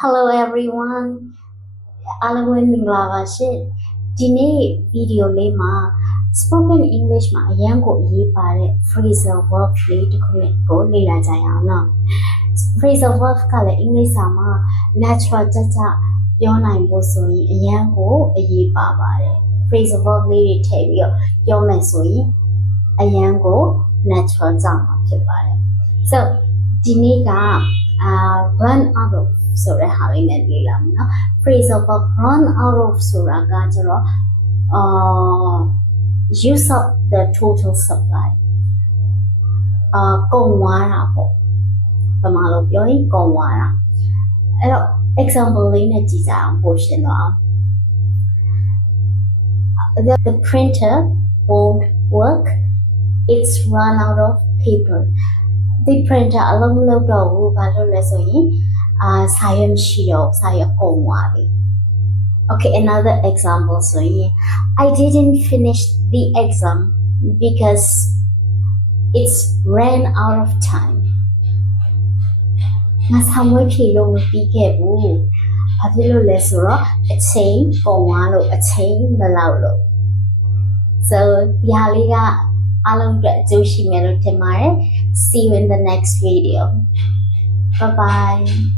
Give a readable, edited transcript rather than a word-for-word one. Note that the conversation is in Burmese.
Hello everyone အားလုံးပဲမင်္ဂလာပါရှင်ဒီနေ့ဗီဒီယိုလေးမှာ spoken English မှာအရန်ကိုအရေးပါတဲ့ phrasal verb လေးတစ်ခုနဲ့ကိုလေ့လာကြရအောင်နော် phrasal verb ကလည်းအင်္ဂလိပ်စာမှာ natural ကြပြောနိုင်ဖို့ဆိုရင်အရန်ကိုအရေးပါပါတယ် phrasal verb လေးတွေထည့်ပြီးတော့ပြောမယ်ဆိုရင်အရန်ကို natural ကြမှာဖြစ်ပါတယ် so ဒီနေ့ကrun out of ဆိုတဲ့ဟာလေးနဲ့လေ့လာမယ်နော် phrasal verb run out of ဆိုတာကကျတော့use up the total supply ကုန်သွားတာပေါ့ဘာမှလို့ပြောရင်ကုန်သွားတာအဲ့တော့ example လေးနဲ့ကြည့်ကြအောင်ပို့ရှင်းတော့ the printer won't work it's run out of paper the printer အလုံးမလုပ်တော့ဘူးဘာလို့လဲဆိုရင်စာရွက်မရှိတော့စာရွက်ကုန်သွားပြီ Okay, another example so I didn't finish the exam because it's ran out of time ငါစာမွေးဖြေလို့မပြီးခဲ့ဘူးဘာဖြစ်လို့လဲဆိုတော့အချိန်ကုန်သွားလို့အချိန်မလောက်လို့ so ဒီဟာလေးကအားလုံးအတွက်အကျိုးရှိမယ်လို့ထင်ပါတယ် See you in the next video. Bye bye.